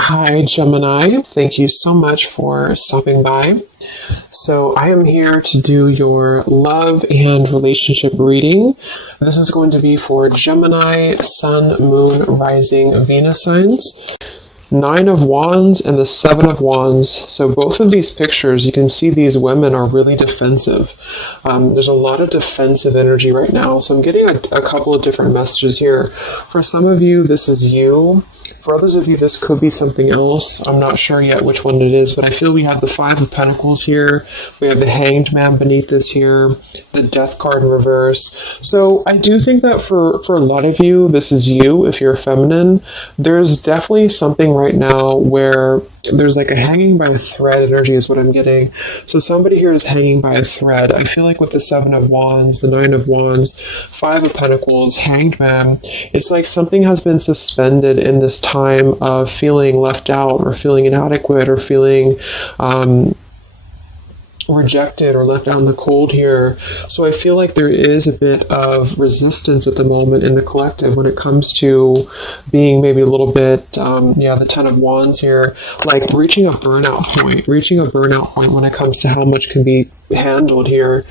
Hi, Gemini. Thank you so much for stopping by. So, I am here to do your love and relationship reading. This is going to be for Gemini, Sun, Moon, Rising, Venus signs. Nine of Wands and the Seven of Wands. So both of these pictures, you can see these women are really defensive. There's a lot of defensive energy right now. So I'm getting a couple of different messages here. For some of you, this is you. For others of you, this could be something else. I'm not sure yet which one it is, but I feel we have the Five of Pentacles here. We have the Hanged Man beneath this here, the Death card in reverse. So I do think that for a lot of you, this is you, if you're feminine. There's definitely something right now where there's like a hanging by a thread energy is what I'm getting. So somebody here is hanging by a thread. I feel like with the Seven of Wands, the Nine of Wands, Five of Pentacles, Hanged Man, it's like something has been suspended in this time of feeling left out or feeling inadequate or feeling rejected or left out in the cold here. So I feel like there is a bit of resistance at the moment in the collective when it comes to being maybe a little bit, the Ten of Wands here, like reaching a burnout point when it comes to how much can be handled here.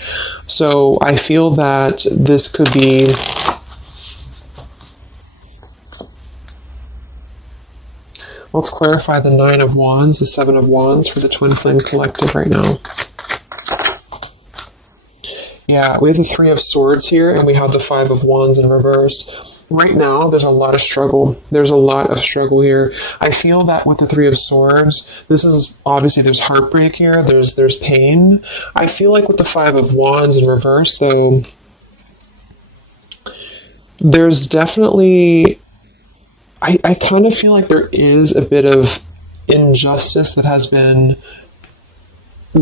So I feel that this could be let's clarify the Nine of Wands, the Seven of Wands for the Twin Flame Collective right now. Yeah, we have the Three of Swords here, and we have the Five of Wands in reverse. Right now, there's a lot of struggle. There's a lot of struggle here. I feel that with the Three of Swords, this is obviously there's heartbreak here. There's pain. I feel like with the Five of Wands in reverse, though, there's definitely I kind of feel like there is a bit of injustice that has been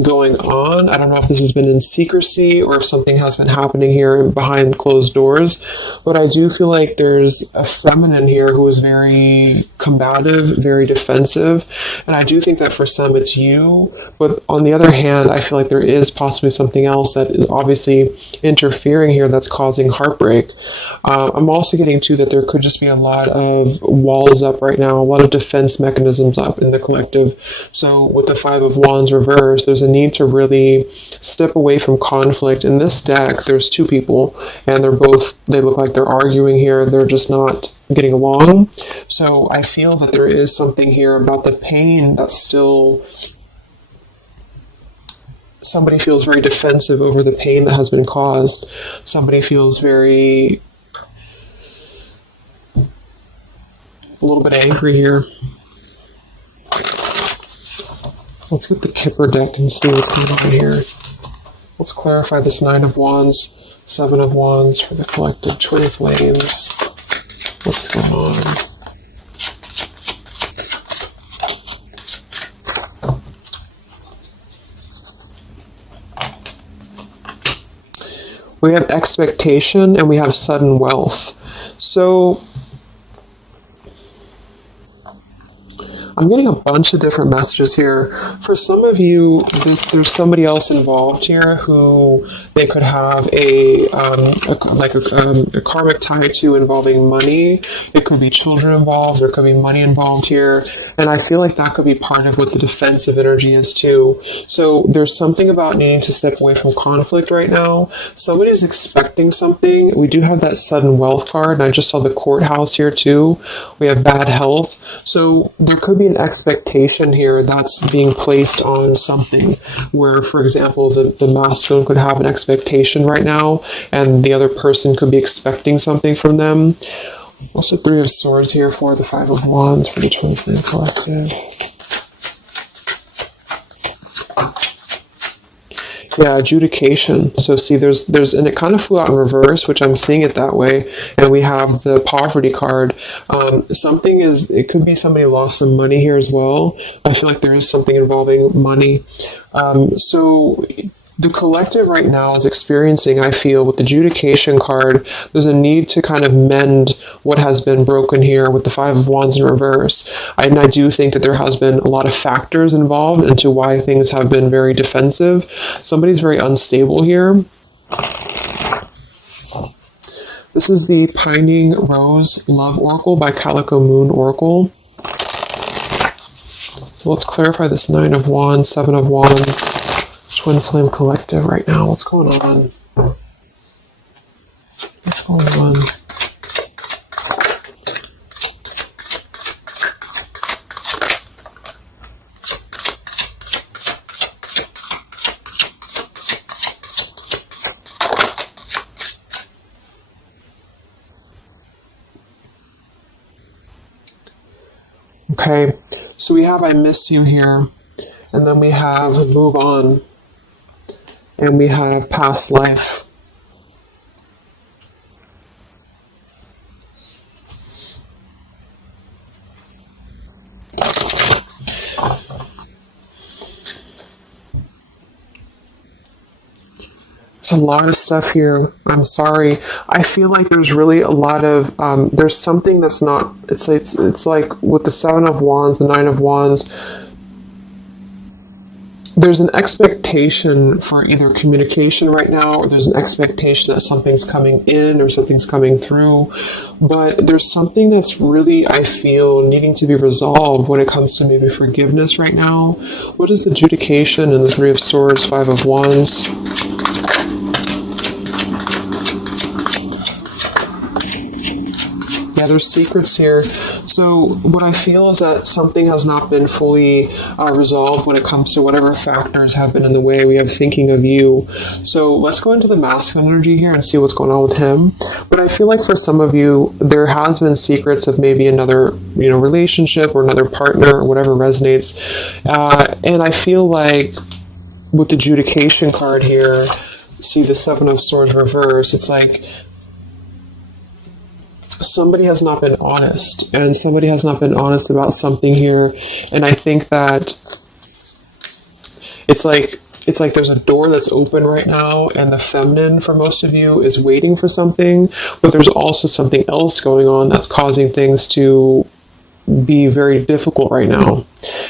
going on. I don't know if this has been in secrecy or if something has been happening here behind closed doors, but I do feel like there's a feminine here who is very combative, very defensive, and I do think that for some it's you, but on the other hand, I feel like there is possibly something else that is obviously interfering here that's causing heartbreak. I'm also getting to that there could just be a lot of walls up right now, a lot of defense mechanisms up in the collective. So with the Five of Wands reversed, there's a need to really step away from conflict. In this deck, there's two people, and they look like they're arguing here. They're just not getting along. So I feel that there is something here about the pain that's still... Somebody feels very defensive over the pain that has been caused. Somebody feels very... a little bit angry here. Let's get the Kipper deck and see what's going on here. Let's clarify this Nine of Wands, Seven of Wands for the collective Twin Flames. What's going on? We have expectation and we have sudden wealth. So I'm getting a bunch of different messages here. For some of you, there's somebody else involved here who they could have a karmic tie to involving money. It could be children involved. There could be money involved here. And I feel like that could be part of what the defensive energy is too. So there's something about needing to step away from conflict right now. Somebody's expecting something. We do have that sudden wealth card, and I just saw the courthouse here too. We have bad health. So there could be an expectation here that's being placed on something where, for example, the masculine could have an expectation right now and the other person could be expecting something from them. Also, Three of Swords here for the Five of Wands for the Twin Flame Collective. Yeah, adjudication. So see, there's, and it kind of flew out in reverse, which I'm seeing it that way. And we have the poverty card. It could be somebody lost some money here as well. I feel like there is something involving money. So the collective right now is experiencing, I feel, with the adjudication card, there's a need to kind of mend what has been broken here with the Five of Wands in reverse. And I do think that there has been a lot of factors involved into why things have been very defensive. Somebody's very unstable here. This is the Pining Rose Love Oracle by Calico Moon Oracle. So let's clarify this 9 of Wands, 7 of Wands, Twin Flame Collective right now. What's going on? What's going on? Okay, so we have I miss you here, and then we have move on, and we have past life. There's a lot of stuff here. I'm sorry. I feel like there's really a lot of, there's something that's not, it's like with the 7 of Wands, the 9 of Wands, there's an expectation for either communication right now, or there's an expectation that something's coming in or something's coming through. But there's something that's really, I feel, needing to be resolved when it comes to maybe forgiveness right now. What is the adjudication in the 3 of Swords, 5 of Wands? Yeah, there's secrets here. So what I feel is that something has not been fully resolved when it comes to whatever factors have been in the way. We have thinking of you. So let's go into the masculine energy here and see what's going on with him. But I feel like for some of you, there has been secrets of maybe another, relationship or another partner or whatever resonates. And I feel like with the adjudication card here, see the 7 of Swords reverse, it's like somebody has not been honest, and somebody has not been honest about something here. And I think that it's like there's a door that's open right now, and the feminine for most of you is waiting for something, but there's also something else going on that's causing things to be very difficult right now.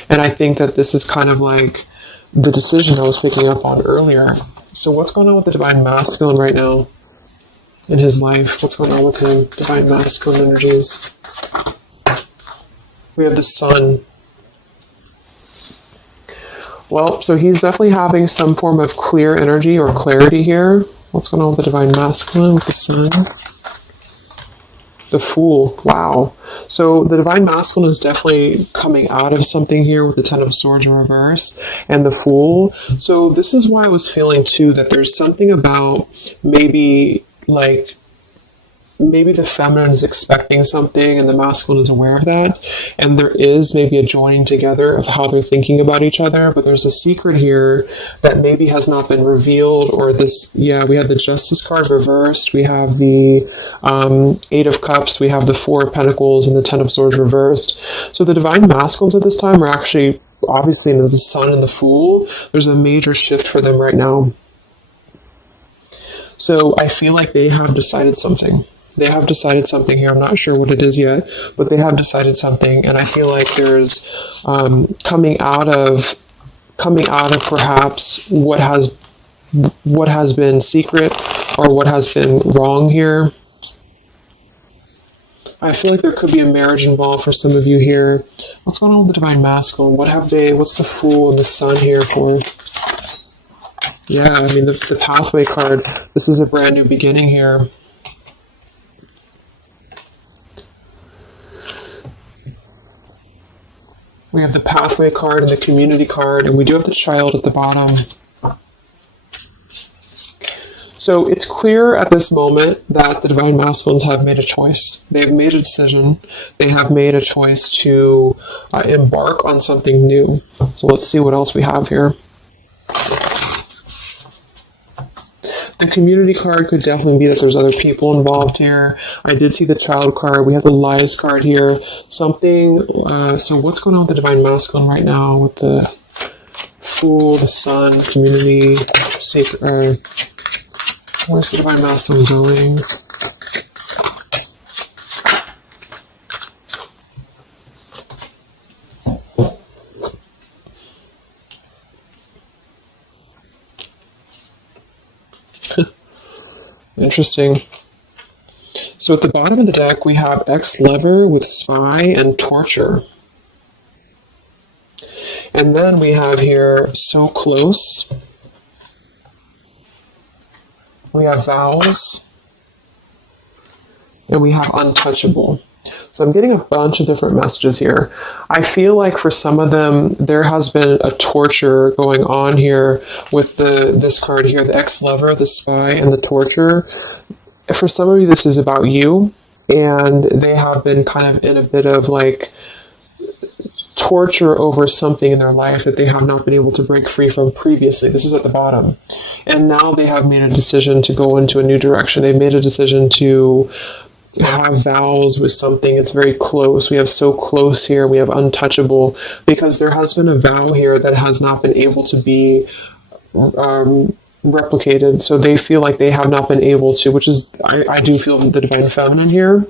And I think that this is kind of like the decision I was picking up on earlier. So what's going on with the divine masculine right now in his life? What's going on with him? Divine masculine energies. We have the sun. Well, so he's definitely having some form of clear energy or clarity here. What's going on with the divine masculine with the sun? The Fool. Wow. So the divine masculine is definitely coming out of something here with the 10 of Swords in reverse and the Fool. So this is why I was feeling too that there's something about maybe the feminine is expecting something and the masculine is aware of that, and there is maybe a joining together of how they're thinking about each other, but there's a secret here that maybe has not been revealed. Or this, yeah, we have the Justice card reversed, we have the 8 of Cups, we have the 4 of Pentacles, and the 10 of Swords reversed. So the divine masculines at this time are actually obviously into the Sun and the Fool. There's a major shift for them right now. So I feel like they have decided something. They have decided something here. I'm not sure what it is yet, but they have decided something. And I feel like there's coming out of perhaps what has been secret or what has been wrong here. I feel like there could be a marriage involved for some of you here. What's going on with the divine masculine? What's the Fool and the Sun here for? Yeah, I mean, the Pathway card, this is a brand new beginning here. We have the Pathway card and the Community card, and we do have the Child at the bottom. So it's clear at this moment that the divine masculines have made a choice. They've made a decision. They have made a choice to embark on something new. So let's see what else we have here. The Community card could definitely be that there's other people involved here. I did see the Child card. We have the Lies card here. Something, so what's going on with the divine masculine right now with the Fool, the Sun, Community, Sacred, where's the divine masculine going? Interesting. So at the bottom of the deck, we have Ex-Lover with Spy and Torture. And then we have here so close. We have vows. And we have untouchable. So I'm getting a bunch of different messages here. I feel like for some of them, there has been a torture going on here with this card here, the ex-lover, the spy, and the torture. For some of you, this is about you, and they have been kind of in a bit of like torture over something in their life that they have not been able to break free from previously. This is at the bottom. And now they have made a decision to go into a new direction. They've made a decision to have vows with something. It's very close. We have so close here. We have untouchable, because there has been a vow here that has not been able to be replicated. So they feel like they have not been able to, which is, I do feel the divine feminine here.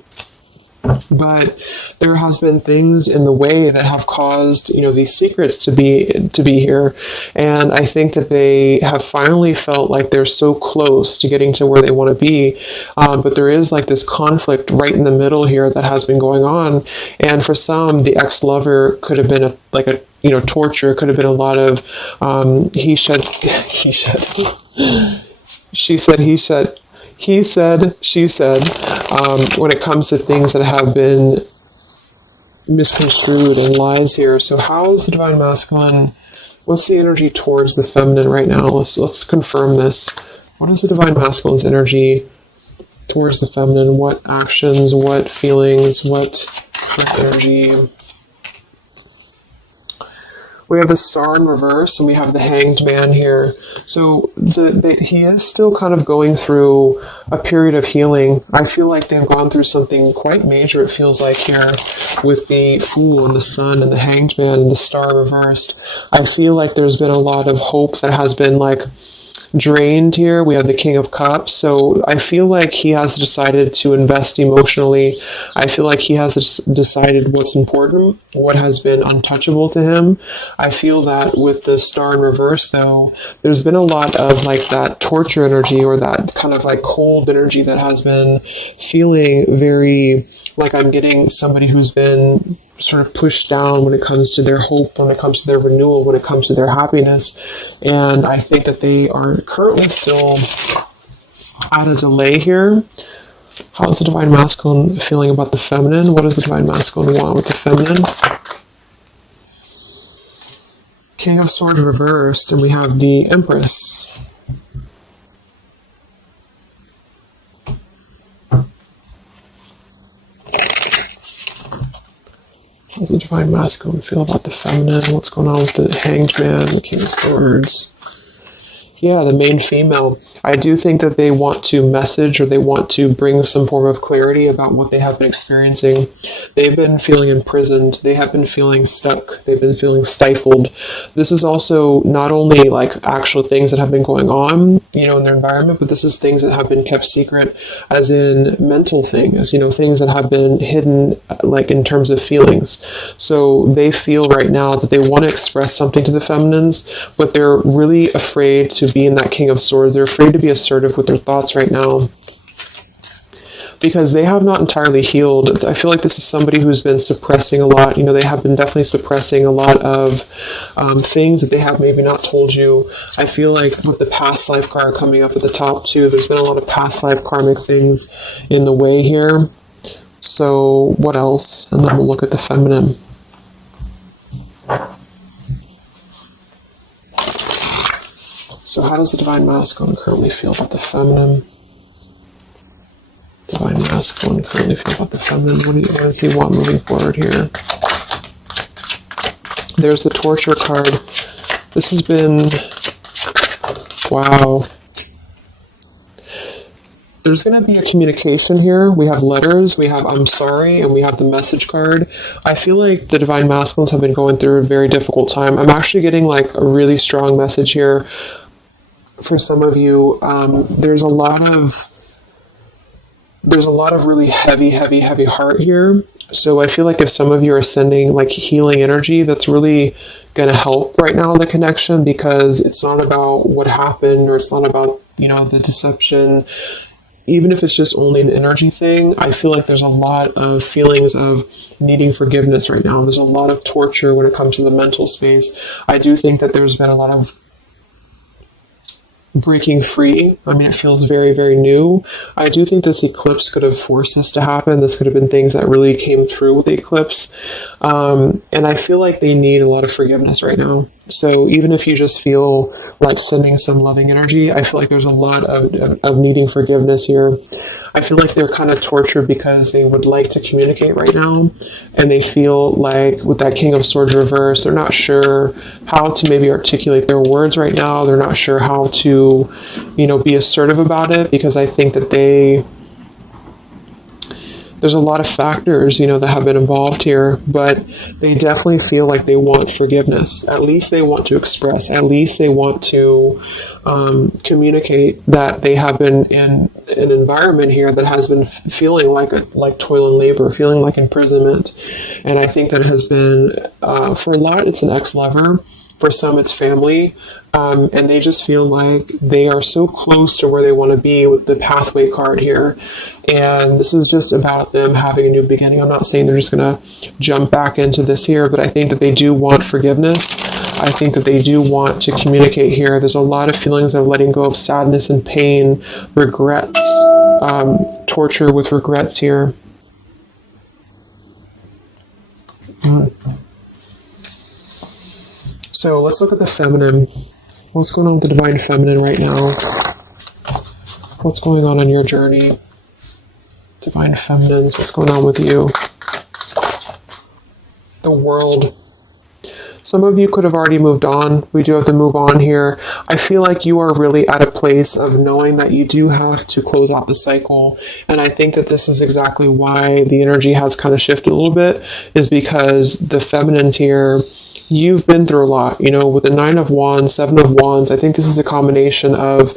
But there has been things in the way that have caused, these secrets to be here. And I think that they have finally felt like they're so close to getting to where they want to be. But there is like this conflict right in the middle here that has been going on. And for some, the ex-lover could have been torture. It could have been a lot of he said, she said, he said, he said, she said, when it comes to things that have been misconstrued and lies here. So how is the divine masculine? What's the energy towards the feminine right now? Let's confirm this. What is the divine masculine's energy towards the feminine? What actions, what feelings, what energy? We have the Star in reverse, and we have the Hanged Man here. So he is still kind of going through a period of healing. I feel like they've gone through something quite major, it feels like, here with the Fool and the Sun and the Hanged Man and the Star reversed. I feel like there's been a lot of hope that has been drained here. We have the King of Cups. So I feel like he has decided to invest emotionally. I feel like he has decided what's important, what has been untouchable to him. I feel that with the Star in reverse, though, there's been a lot of that torture energy, or that kind of cold energy that has been feeling very like I'm getting somebody who's been sort of pushed down when it comes to their hope, when it comes to their renewal, when it comes to their happiness. And I think that they are currently still at a delay here. How is the divine masculine feeling about the feminine? What does the divine masculine want with the feminine? King of Swords reversed, and we have the Empress. How does the divine masculine feel about the feminine? What's going on with the Hanged Man, the King of Swords? Yeah, the main female. I do think that they want to message, or they want to bring some form of clarity about what they have been experiencing. They've been feeling imprisoned. They have been feeling stuck. They've been feeling stifled. This is also not only actual things that have been going on, in their environment, but this is things that have been kept secret, as in mental things, things that have been hidden, in terms of feelings. So they feel right now that they want to express something to the feminines, but they're really afraid to be in that King of Swords. They're afraid to be assertive with their thoughts right now, because they have not entirely healed. I feel like this is somebody who's been suppressing a lot. They have been definitely suppressing a lot of things that they have maybe not told you. I feel like with the past life card coming up at the top too, there's been a lot of past life karmic things in the way here. So what else? And then we'll look at the feminine. So how does the divine masculine currently feel about the feminine? Divine masculine currently feel about the feminine? What does he want moving forward here? There's the torture card. This has been... Wow. There's going to be a communication here. We have letters, we have I'm sorry, and we have the message card. I feel like the divine masculines have been going through a very difficult time. I'm actually getting a really strong message here. For some of you, there's a lot of really heavy heart here. So I feel like if some of you are sending healing energy, that's really going to help right now, the connection, because it's not about what happened, or it's not about, the deception. even if it's just only an energy thing, I feel like there's a lot of feelings of needing forgiveness right now. There's a lot of torture when it comes to the mental space. I do think that there's been a lot of breaking free. I mean, it feels very, very new. I do think this eclipse could have forced this to happen. This could have been things that really came through with the eclipse. And I feel like they need a lot of forgiveness right now. So even if you just feel like sending some loving energy, I feel like there's a lot of needing forgiveness here. I feel like they're kind of tortured because they would like to communicate right now, and they feel like with that King of Swords reverse, they're not sure how to maybe articulate their words right now. They're not sure how to, be assertive about it, because I think that there's a lot of factors, that have been involved here, but they definitely feel like they want forgiveness. At least they want to express. At least they want to communicate that they have been in an environment here that has been feeling like toil and labor, feeling like imprisonment. And I think that it has been, for a lot, it's an ex-lover. For some, it's family. And they just feel like they are so close to where they want to be with the pathway card here. And this is just about them having a new beginning. I'm not saying they're just going to jump back into this here, but I think that they do want forgiveness. I think that they do want to communicate here. There's a lot of feelings of letting go of sadness and pain, regrets, torture with regrets here. So let's look at the feminine. What's going on with the divine feminine right now? What's going on your journey? Divine feminines, what's going on with you? The world. Some of you could have already moved on. We do have to move on here. I feel like you are really at a place of knowing that you do have to close out the cycle. And I think that this is exactly why the energy has kind of shifted a little bit, is because the feminines here, you've been through a lot, with the 9 of Wands, 7 of Wands. I think this is a combination of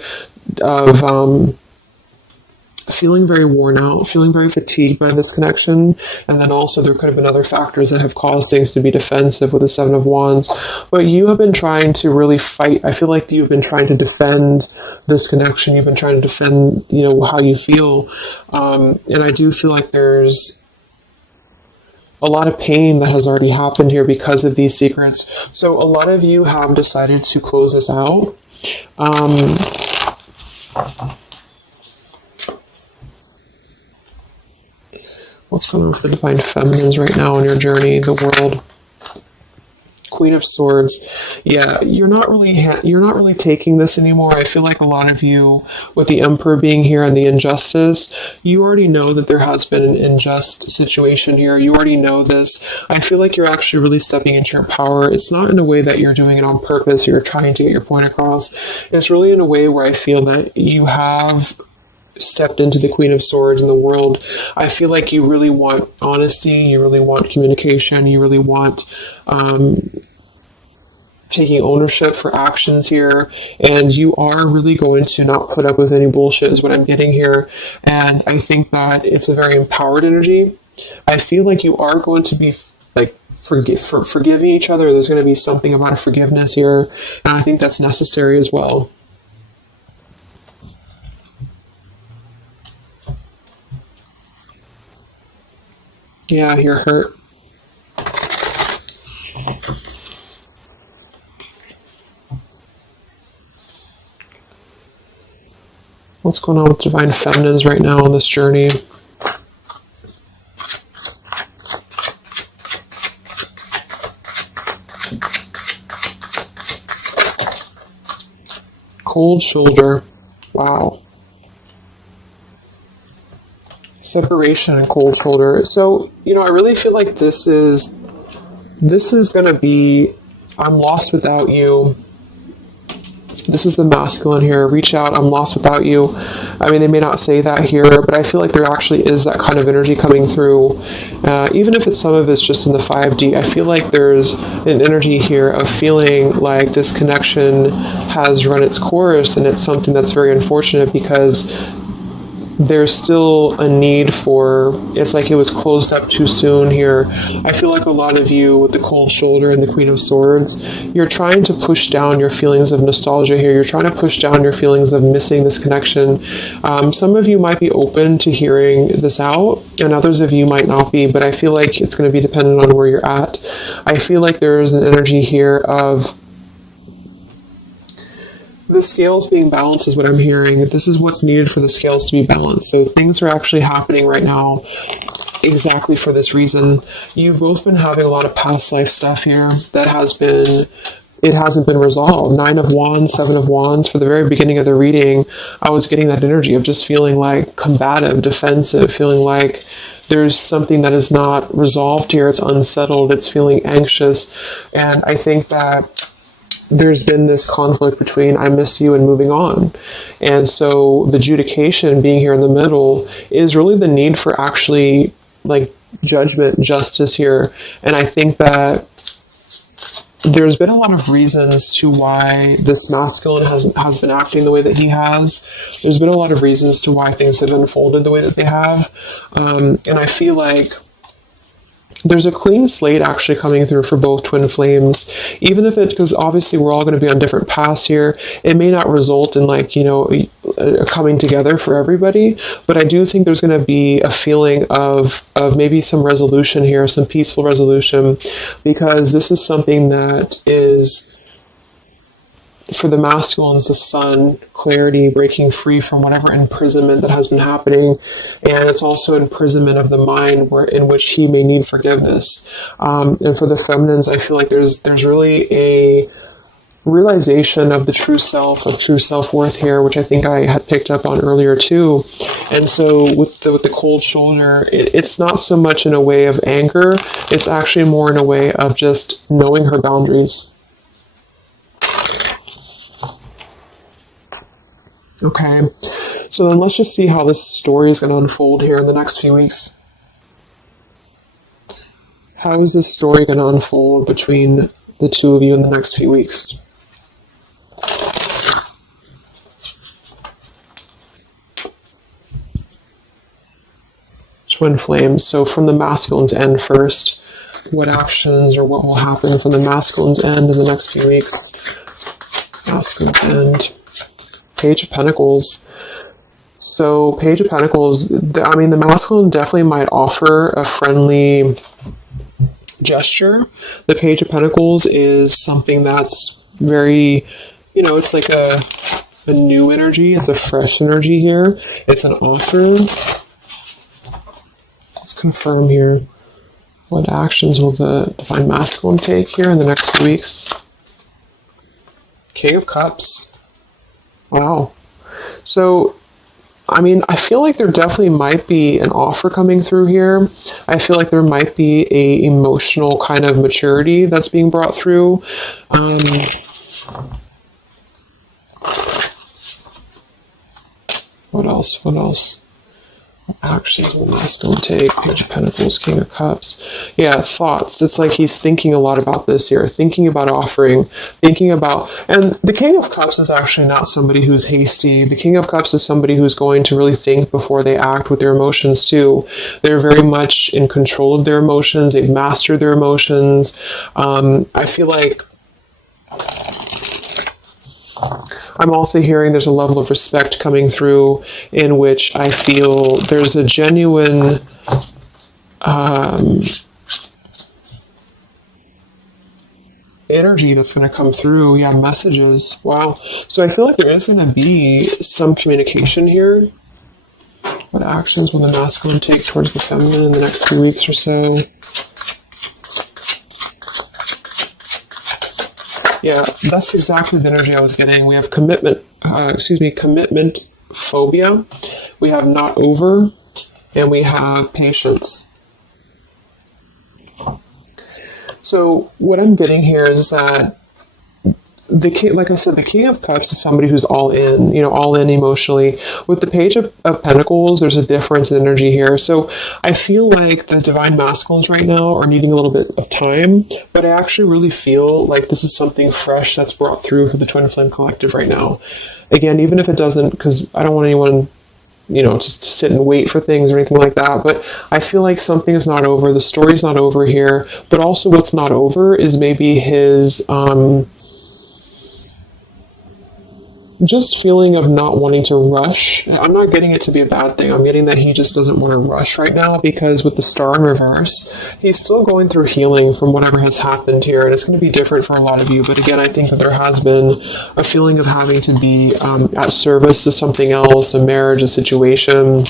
feeling very worn out, feeling very fatigued by this connection. And then also there could have been other factors that have caused things to be defensive with the 7 of Wands. But you have been trying to really fight. I feel like you've been trying to defend this connection. You've been trying to defend, how you feel. And I do feel like there's a lot of pain that has already happened here because of these secrets. So a lot of you have decided to close this out. What's going on with the divine feminines right now in your journey, the world? Queen of Swords. Yeah, you're not really taking this anymore. I feel like a lot of you, with the Emperor being here and the injustice, you already know that there has been an unjust situation here. You already know this. I feel like you're actually really stepping into your power. It's not in a way that you're doing it on purpose. You're trying to get your point across. It's really in a way where I feel that you have stepped into the Queen of Swords in the world. I feel like you really want honesty, you really want communication, you really want taking ownership for actions here, and you are really going to not put up with any bullshit is what I'm getting here. And I think that it's a very empowered energy. I feel like you are going to be like forgiving each other. There's going to be something about a forgiveness here, and I think that's necessary as well. Yeah, you're hurt. What's going on with divine feminines right now on this journey? Cold shoulder. Wow. Separation and cold shoulder. So, I really feel like this is going to be, I'm lost without you. This is the masculine here. Reach out, I'm lost without you. I mean, they may not say that here, but I feel like there actually is that kind of energy coming through. Even if some of it's just in the 5D, I feel like there's an energy here of feeling like this connection has run its course, and it's something that's very unfortunate because there's still a need for, it's like it was closed up too soon here. I feel like a lot of you with the cold shoulder and the Queen of Swords, you're trying to push down your feelings of nostalgia here. You're trying to push down your feelings of missing this connection. Some of you might be open to hearing this out, and others of you might not be, but I feel like it's going to be dependent on where you're at. I feel like there's an energy here of the scales being balanced is what I'm hearing. This is what's needed for the scales to be balanced. So things are actually happening right now exactly for this reason. You've both been having a lot of past life stuff here that it hasn't been resolved. 9 of Wands, 7 of Wands. For the very beginning of the reading, I was getting that energy of just feeling like combative, defensive, feeling like there's something that is not resolved here. It's unsettled. It's feeling anxious. And I think that there's been this conflict between I miss you and moving on. And so the adjudication being here in the middle is really the need for actually like judgment, justice here. And I think that there's been a lot of reasons to why this masculine has been acting the way that he has. There's been a lot of reasons to why things have unfolded the way that they have. And I feel like there's a clean slate actually coming through for both twin flames, even if because obviously we're all going to be on different paths here. It may not result in like, a coming together for everybody, but I do think there's going to be a feeling of maybe some resolution here, some peaceful resolution, because this is something that is, for the masculines, the sun, clarity, breaking free from whatever imprisonment that has been happening. And it's also imprisonment of the mind in which he may need forgiveness. And for the feminines, I feel like there's really a realization of the true self, of true self-worth here, which I think I had picked up on earlier too. And so with the cold shoulder, it's not so much in a way of anger, it's actually more in a way of just knowing her boundaries. Okay, so then let's just see how this story is going to unfold here in the next few weeks. How is this story going to unfold between the two of you in the next few weeks? Twin flames. So from the masculine's end first, what actions or what will happen from the masculine's end in the next few weeks? Masculine's end. Page of Pentacles. So Page of Pentacles, the masculine definitely might offer a friendly gesture. The Page of Pentacles is something that's very, it's like a new energy. It's a fresh energy here. It's an offer. Let's confirm here. What actions will the divine masculine take here in the next few weeks? King of Cups. Wow. So, I feel like there definitely might be an offer coming through here. I feel like there might be a emotional kind of maturity that's being brought through. What else? Actions will masculine take? Page of Pentacles, King of Cups. Yeah, thoughts. It's like he's thinking a lot about this here, thinking about offering, and the King of Cups is actually not somebody who's hasty. The King of Cups is somebody who's going to really think before they act with their emotions too. They're very much in control of their emotions. They've mastered their emotions. I feel like I'm also hearing there's a level of respect coming through in which I feel there's a genuine energy that's going to come through. Yeah, messages. Wow. So I feel like there is going to be some communication here. What actions will the masculine take towards the feminine in the next few weeks or so? Yeah, that's exactly the energy I was getting. We have commitment phobia. We have not over, and we have patience. So what I'm getting here is that the king, like I said, the King of Cups is somebody who's all in, all in emotionally. With the Page of Pentacles, there's a difference in energy here. So I feel like the divine masculines right now are needing a little bit of time, but I actually really feel like this is something fresh that's brought through for the Twin Flame Collective right now. Again, even if it doesn't, because I don't want anyone just sit and wait for things or anything like that. But I feel like something is not over. The story's not over here. But also what's not over is maybe his just feeling of not wanting to rush. I'm not getting it to be a bad thing. I'm getting that he just doesn't want to rush right now, because with the star in reverse, he's still going through healing from whatever has happened here, and it's going to be different for a lot of you. But again, I think that there has been a feeling of having to be at service to something else, a marriage, a situation.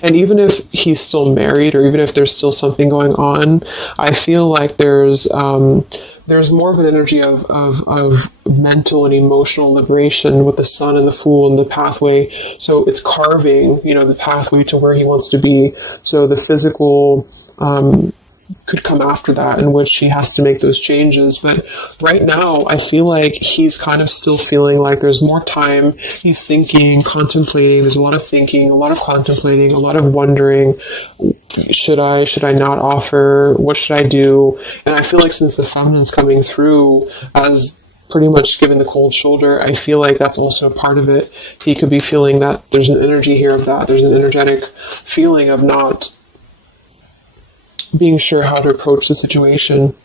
And even if he's still married, or even if there's still something going on, I feel like there's more of an energy of mental and emotional liberation with the sun and the Fool and the pathway. So it's carving, the pathway to where he wants to be. So the physical could come after that, in which he has to make those changes. But right now, I feel like he's kind of still feeling like there's more time. He's thinking, contemplating. There's a lot of thinking, a lot of contemplating, a lot of wondering. Should I not offer? What should I do? And I feel like since the feminine's coming through as pretty much giving the cold shoulder, I feel like that's also a part of it. He could be feeling that there's an energy here of that. There's an energetic feeling of not being sure how to approach the situation.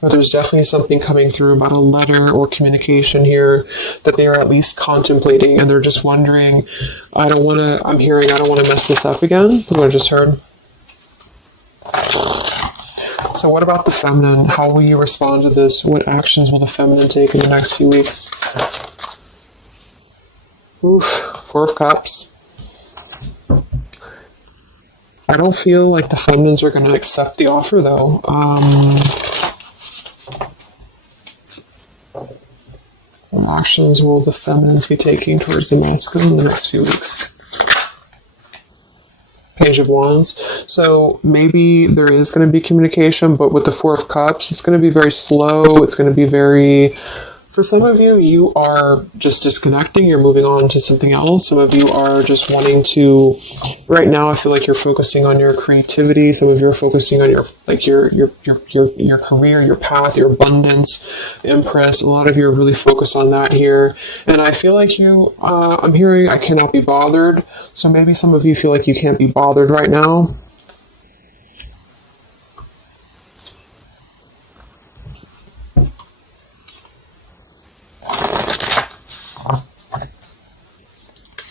But there's definitely something coming through about a letter or communication here that they are at least contemplating, and they're just wondering, I don't want to mess this up again. What I just heard. So what about the feminine? How will you respond to this? What actions will the feminine take in the next few weeks? Oof, Four of Cups. I don't feel like the feminines are going to accept the offer, though. What actions will the feminines be taking towards the masculine in the next few weeks? Page of Wands. So maybe there is going to be communication, but with the Four of Cups, it's going to be very slow. It's going to be very... For some of you, you are just disconnecting. You're moving on to something else. Some of you are just wanting to... Right now, I feel like you're focusing on your creativity. Some of you are focusing on your career, your path, your abundance, Empress. A lot of you are really focused on that here. And I feel like I'm hearing I cannot be bothered. So maybe some of you feel like you can't be bothered right now.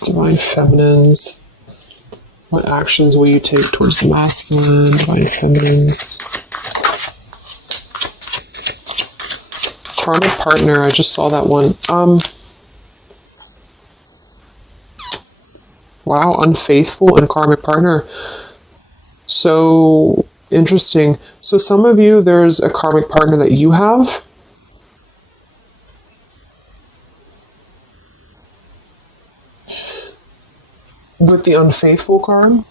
Divine Feminines. What actions will you take towards the masculine? Divine Feminines. Karmic Partner. I just saw that one. Wow, Unfaithful and Karmic Partner. So interesting. So some of you, there's a karmic partner that you have. With the Unfaithful card?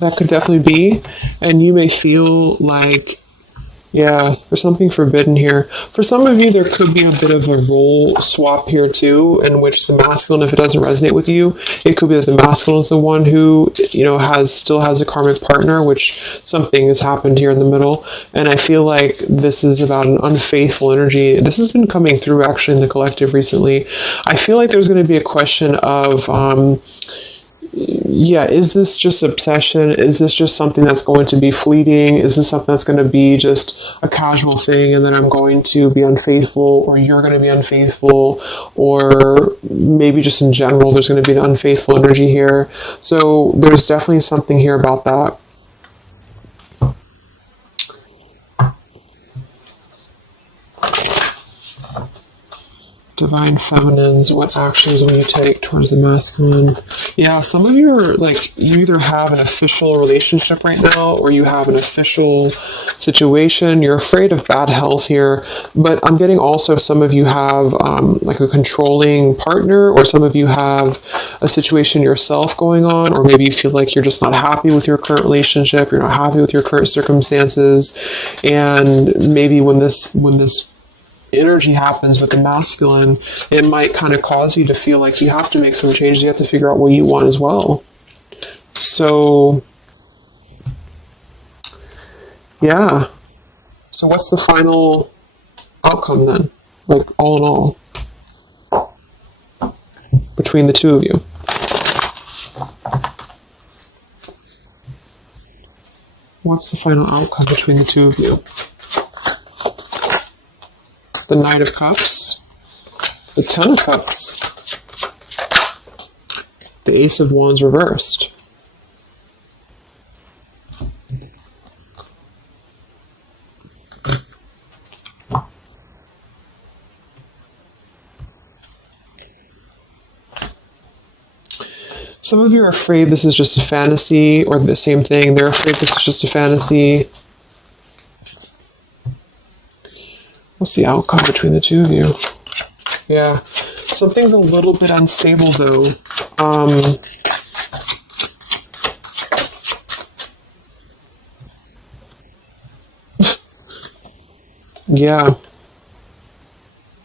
That could definitely be. And you may feel like, yeah, there's something forbidden here. For some of you, there could be a bit of a role swap here too, in which the masculine, if it doesn't resonate with you, it could be that the masculine is the one who, still has a karmic partner, which something has happened here in the middle. And I feel like this is about an unfaithful energy. This has been coming through actually in the collective recently. I feel like there's going to be a question of, is this just obsession? Is this just something that's going to be fleeting? Is this something that's going to be just a casual thing, and then I'm going to be unfaithful, or you're going to be unfaithful, or maybe just in general there's going to be the unfaithful energy here. So there's definitely something here about that. Divine Feminines, what actions will you take towards the masculine? Yeah, some of you are like, you either have an official relationship right now, or you have an official situation. You're afraid of bad health here, but I'm getting also some of you have like a controlling partner, or some of you have a situation yourself going on, or maybe you feel like you're just not happy with your current relationship, you're not happy with your current circumstances, and maybe when this energy happens with the masculine, it might kind of cause you to feel like you have to make some changes. You have to figure out what you want as well. So Yeah. So what's the final outcome then? Like, all in all, between the two of you? What's the final outcome between the two of you? The Knight of Cups, the Ten of Cups, the Ace of Wands reversed. Some of you are afraid this is just a fantasy, or the same thing. They're afraid this is just a fantasy. What's the outcome between the two of you? Yeah. Something's a little bit unstable, though. Yeah.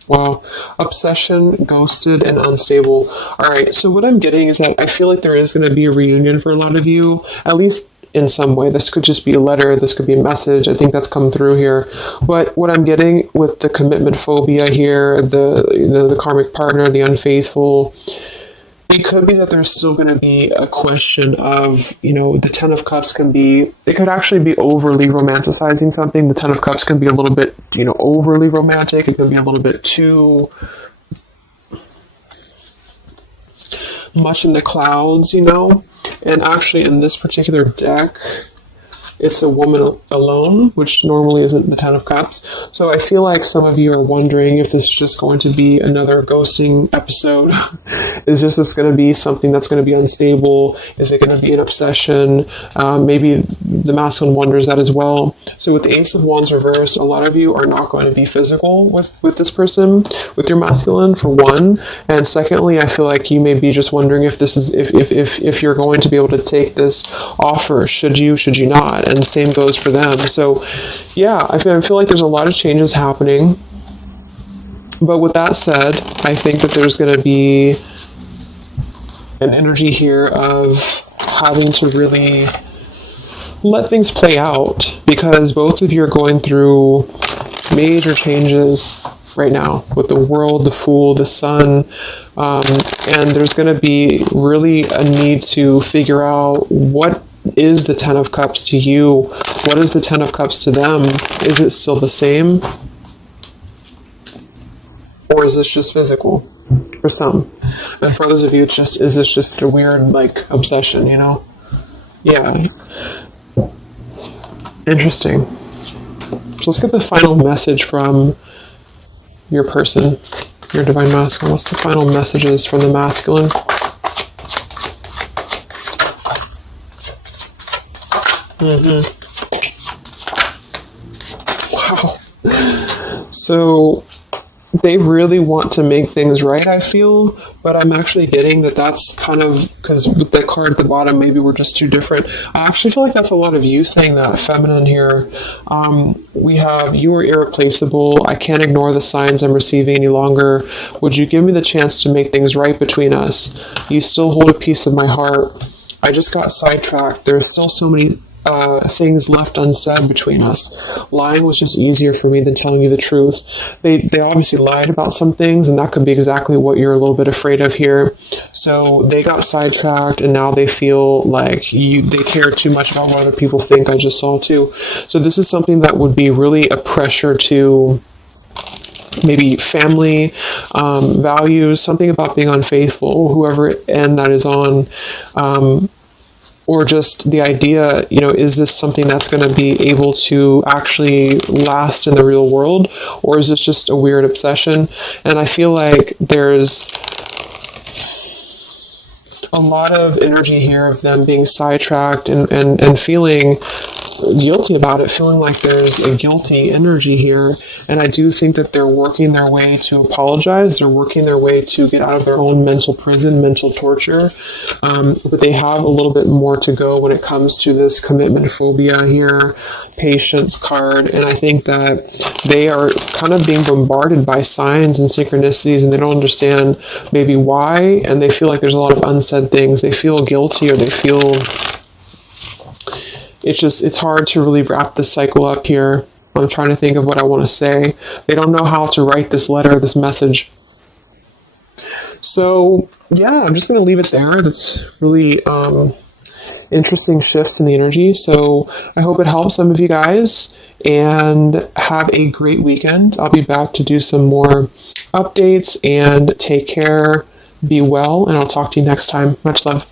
Wow. Obsession, ghosted, and unstable. All right. So what I'm getting is that I feel like there is going to be a reunion for a lot of you, at least in some way. This could just be a letter. This could be a message. I think that's come through here. But what I'm getting with the commitment phobia here, the karmic partner, the unfaithful, it could be that there's still going to be a question of, the Ten of Cups it could actually be overly romanticizing something. The Ten of Cups can be a little bit, overly romantic. It can be a little bit too much in the clouds, And actually in this particular deck, it's a woman alone, which normally isn't the Ten of Cups. So I feel like some of you are wondering if this is just going to be another ghosting episode. Is this going to be something that's going to be unstable? Is it going to be an obsession? Maybe the masculine wonders that as well. So with the Ace of Wands reversed, a lot of you are not going to be physical with this person, with your masculine, for one. And secondly, I feel like you may be just wondering if this is if you're going to be able to take this offer. Should you not? And the same goes for them. So yeah, I feel like there's a lot of changes happening. But with that said, I think that there's going to be an energy here of having to really let things play out, because both of you are going through major changes right now with the World, the Fool, the Sun, and there's going to be really a need to figure out what is the Ten of Cups to you, what is the Ten of Cups to them. Is it still the same, or is this just physical for some? And for others of you, is this just a weird obsession? Yeah. Interesting. So let's get the final message from your person, your divine masculine. What's the final messages from the masculine? Wow. So they really want to make things right, I feel, but I'm actually getting that's kind of, because with the card at the bottom, maybe we're just too different. I actually feel like that's a lot of you saying that, feminine here. We have, you are irreplaceable. I can't ignore the signs I'm receiving any longer. Would you give me the chance to make things right between us? You still hold a piece of my heart. I just got sidetracked. There are still so many things left unsaid between us. Lying was just easier for me than telling you the truth. They obviously lied about some things, and that could be exactly what you're a little bit afraid of here. So they got sidetracked, and now they feel like they care too much about what other people think. I just saw too. So this is something that would be really a pressure to maybe family values, something about being unfaithful, whoever end that is on. Or just the idea, is this something that's going to be able to actually last in the real world? Or is this just a weird obsession? And I feel like there's a lot of energy here of them being sidetracked and feeling guilty about it, feeling like there's a guilty energy here. And I do think that they're working their way to apologize. They're working their way to get out of their own mental prison, mental torture. But they have a little bit more to go when it comes to this commitment phobia here, patience card. And I think that they are kind of being bombarded by signs and synchronicities, and they don't understand maybe why. And they feel like there's a lot of unsaid things. They feel guilty, or they feel it's hard to really wrap this cycle up here. I'm trying to think of what I want to say. They don't know how to write this letter, this message. So, yeah, I'm just going to leave it there. That's really interesting shifts in the energy. So I hope it helps some of you guys, and have a great weekend. I'll be back to do some more updates, and take care, be well, and I'll talk to you next time. Much love.